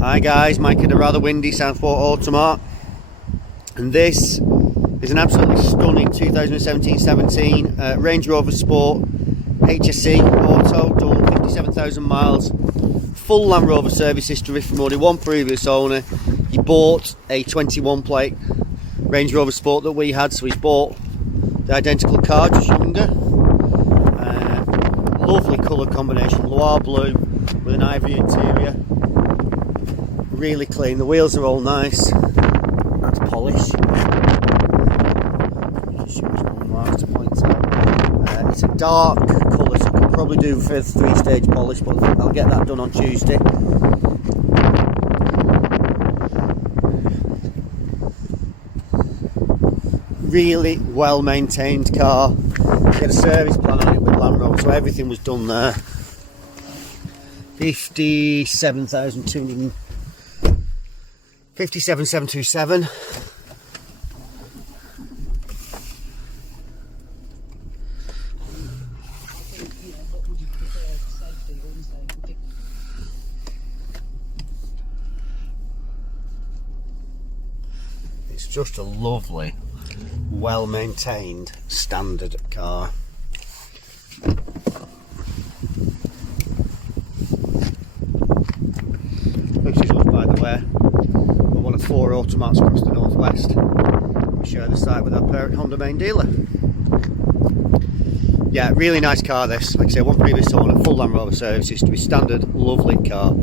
Hi guys, Mike at a rather windy Southport Automart, and this is an absolutely stunning 2017-17 Range Rover Sport HSE Auto, done 57,000 miles, full Land Rover service history from only one previous owner. He bought a 21 plate Range Rover Sport that we had, so he's bought the identical car, just younger. Lovely colour combination, Loire blue with an ivory interior. Really clean, the wheels are all nice. That's polish. It's a dark colour, so I could probably do for a 3-stage polish, but I'll get that done on Tuesday. Really well maintained car. Get a service plan on it with Land Rover, so everything was done there. 57,727. It's just a lovely, well maintained standard car. This is us, by the way. We're one of 4 Automarts across the northwest. We share the site with our parent Honda main dealer. Yeah, really nice car this. Like I say, one previous owner, full Land Rover service history, standard, lovely car.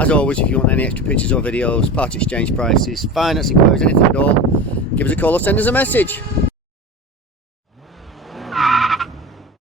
As always, if you want any extra pictures or videos, part exchange prices, finance inquiries, anything at all, give us a call or send us a message.